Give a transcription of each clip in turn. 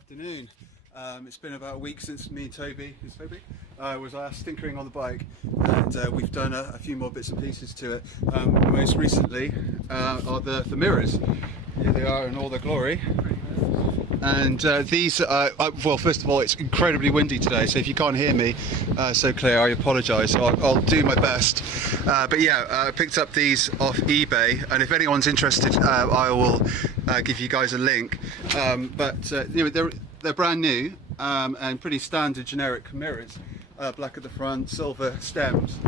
afternoon. It's been about a week since me and Toby was last tinkering on the bike, and we've done a few more bits and pieces to it. Most recently are the mirrors. Here they are in all their glory. And these, well, first of all, it's incredibly windy today, so if you can't hear me so clear, I apologise. I'll do my best. But yeah, I picked up these off eBay, and if anyone's interested, I will give you guys a link. But you know, they're brand new and pretty standard generic mirrors. Black at the front, silver stems.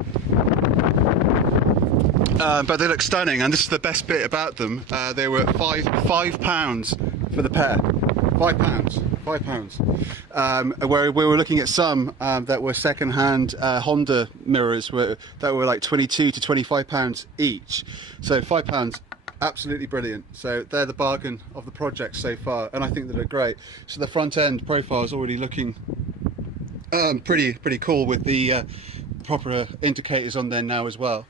But they look stunning, and this is the best bit about them. They were £5 for the pair. £5. Where we were looking at some that were second-hand Honda mirrors that were like £22 to £25 each. So £5, absolutely brilliant. So they're the bargain of the project so far, and I think they look great. So the front end profile is already looking pretty cool with the proper indicators on there now as well.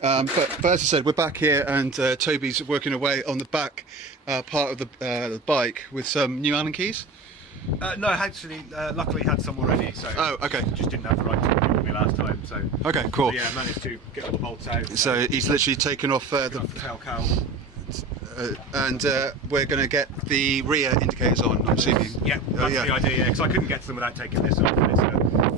But as I said, we're back here, and Toby's working away on the back part of the bike with some new Allen keys. No, actually, luckily had some already. So oh, okay. Just didn't have the right tool with me last time. So okay, cool. So yeah, managed to get all the bolts out. So he's literally taken off the tail cowl. And we're going to get the rear indicators on, I'm assuming. Yeah, that's the idea, because I couldn't get to them without taking this off, and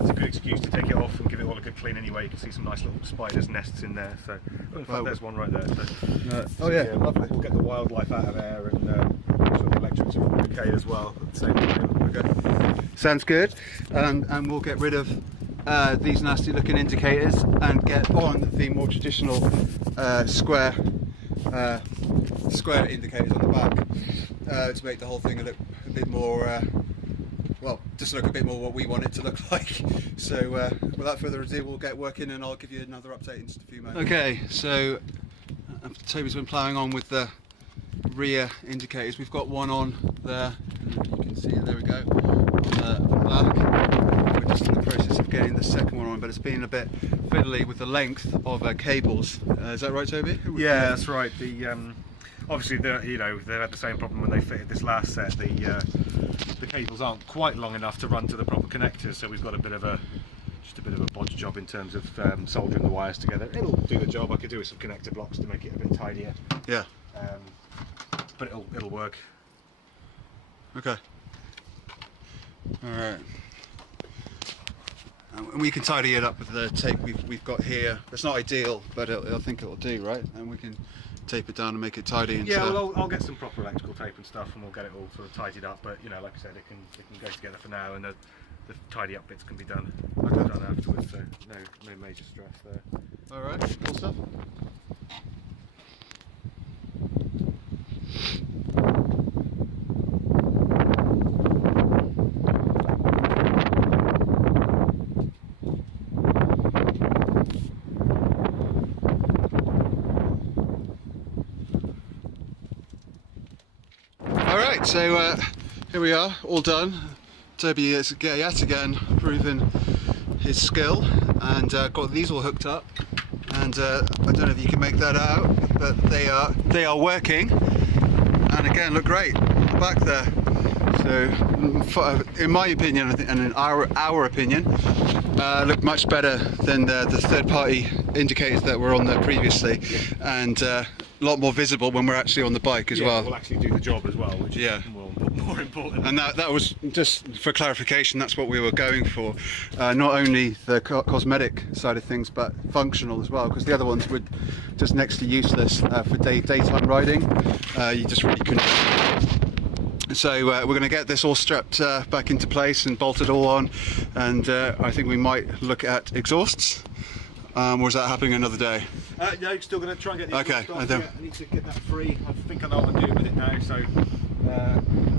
it's a good excuse to take it off and give it all a good clean anyway. You can see some nice little spiders' nests in there, so in fact there's one right there. So, oh yeah, lovely. We'll get the wildlife out of there, and make sure the electrics are okay as well at the same time. Okay. Sounds good, and we'll get rid of these nasty looking indicators and get on the more traditional square indicators on the back to make the whole thing look a bit more well, just look a bit more what we want it to look like. So without further ado, we'll get working, and I'll give you another update in just a few moments. Okay, so Toby's been ploughing on with the rear indicators. We've got one on there, you can see it, there we go, on the back. We're just in the process of getting the second one on, but it's been a bit fiddly with the length of cables. Is that right, Toby? Yeah, that's right. The obviously, you know, they had the same problem when they fitted this last set. The cables aren't quite long enough to run to the proper connectors, so we've got just a bit of a bodge job in terms of soldering the wires together. It'll do the job. I could do with some connector blocks to make it a bit tidier. Yeah. But it'll work. Okay. All right. And we can tidy it up with the tape we've got here. It's not ideal, but I think it'll do, right? And we can tape it down and make it tidy. Into... Yeah, well, I'll get some proper electrical tape and stuff, and we'll get it all sort of tidied up. But you know, like I said, it can go together for now, and the tidy up bits can be done afterwards. So no major stress there. All right, cool stuff. Alright, so here we are, all done. Toby is yet again proving his skill, and got these all hooked up, and I don't know if you can make that out, but they are working, and again look great on the back there. So in my opinion, and in our opinion, look much better than the third-party indicators that were on there previously, and a lot more visible when we're actually on the bike as well. We'll actually do the job as well, which is more important. And that was, just for clarification, that's what we were going for. Not only the cosmetic side of things, but functional as well, because the other ones were just next to useless for daytime riding. You just really couldn't. So we're going to get this all strapped back into place and bolted all on, and I think we might look at exhausts. Or is that happening another day? No, still going to try and get the okay. I need to get that free. I think I know what I'm doing with it now. So,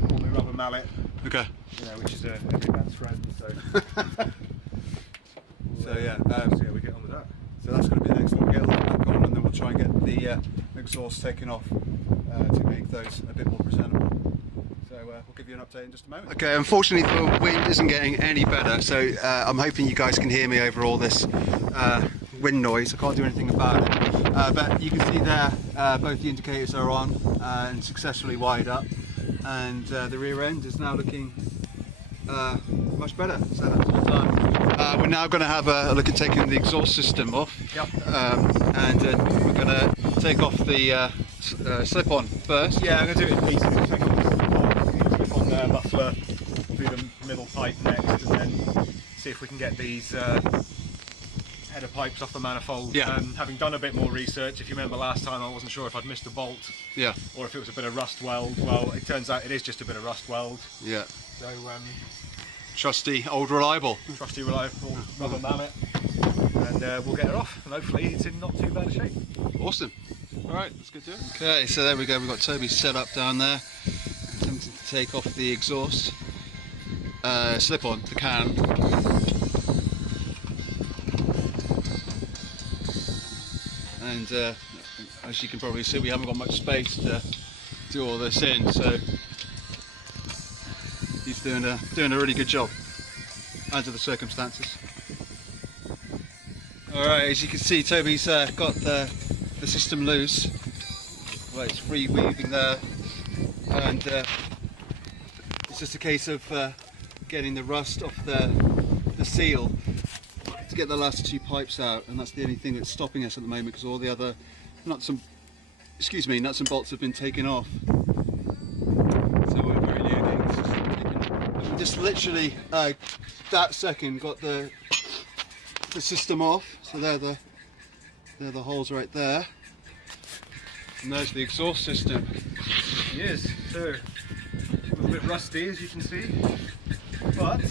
pull my rubber mallet. Okay. You know, which is every man's friend. So, so yeah, see how we get on with that. So that's going to be the next one. We'll get all that back on, and then we'll try and get the exhaust taken off to make those a bit more presentable. So we'll give you an update in just a moment. Okay, unfortunately the wind isn't getting any better, so I'm hoping you guys can hear me over all this wind noise. I can't do anything about it. But you can see there both the indicators are on and successfully wired up. and the rear end is now looking much better. So that's all done. We're now going to have a look at taking the exhaust system off. Yep. And we're going to take off the slip-on first. Yeah, I'm going to do it in pieces. Take off the slip-on muffler through the middle pipe next, and then see if we can get these header pipes off the manifold. Yeah. Having done a bit more research, if you remember last time, I wasn't sure if I'd missed a bolt. Yeah. Or if it was a bit of rust weld. Well, it turns out it is just a bit of rust weld. Yeah. So, Trusty, old, reliable. trusty, reliable rubber mallet, and we'll get it off. And hopefully, it's in not too bad a shape. Awesome. All right, let's go do it. Okay, so there we go. We've got Toby set up down there, attempting to take off the exhaust slip on the can. And as you can probably see, we haven't got much space to do all this in, so he's doing a really good job under the circumstances. All right, as you can see, Toby's got the system loose. Well, it's free weaving there, and it's just a case of getting the rust off the seal to get the last two pipes out, and that's the only thing that's stopping us at the moment, because all the other nuts and bolts have been taken off. So we're very near getting the system taken. We just literally that second got the system off. So they're the holes right there, and there's the exhaust system. Yes, so a little bit rusty, as you can see, but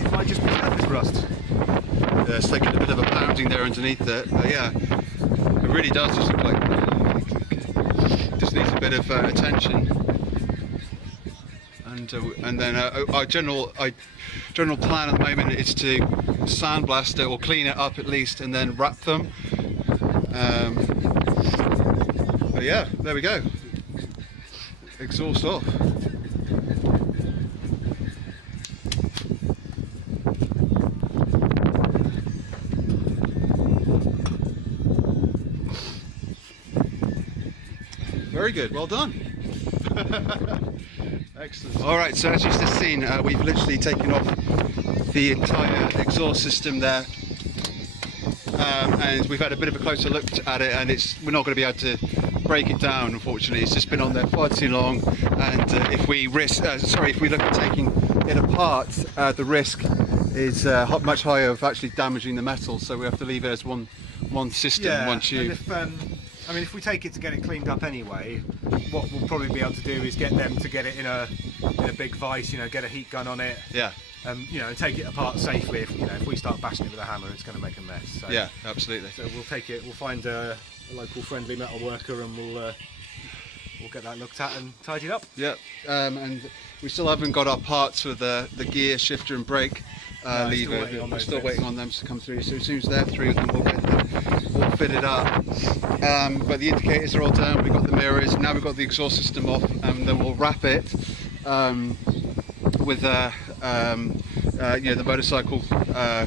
it might just be surface rust. Yeah, it's taking a bit of a pounding there underneath it. Yeah, it really does just look like just needs a bit of attention. And then our general plan at the moment is to sandblast it or clean it up at least, and then wrap them. But yeah, there we go. Exhaust off. Very good, well done. Excellent. All right, so as you've just seen, we've literally taken off the entire exhaust system there, and we've had a bit of a closer look at it, and we're not going to be able to break it down, unfortunately. It's just been on there far too long, and if we look at taking it apart, the risk is much higher of actually damaging the metal. So we have to leave it as one system, one tube. And if we take it to get it cleaned up anyway, what we'll probably be able to do is get them to get it in a big vise, get a heat gun on it. Yeah. And take it apart safely. If we start bashing it with a hammer, it's going to make a mess. So, yeah, absolutely. So we'll take it. We'll find a local friendly metal worker, and we'll get that looked at and tidied up. Yeah. And we still haven't got our parts for the gear, shifter, and brake lever. We're still waiting on them to come through. So as soon as they're through, then we'll get them all fitted up. But the indicators are all done. We've got the mirrors. Now we've got the exhaust system off, and then we'll wrap it with the motorcycle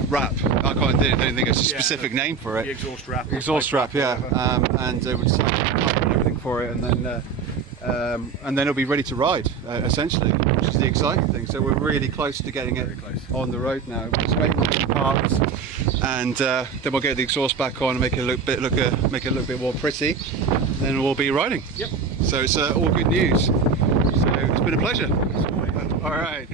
wrap. I don't think it's a specific name for it. The exhaust wrap. Exhaust wrap, yeah. And we'll just have everything for it, and then it'll be ready to ride, essentially, which is the exciting thing. So we're really close to getting it on the road now. We're just waiting on the parts, and then we'll get the exhaust back on and make it look a little bit more pretty. Then we'll be riding. Yep. So it's all good news. So it's been a pleasure. All right.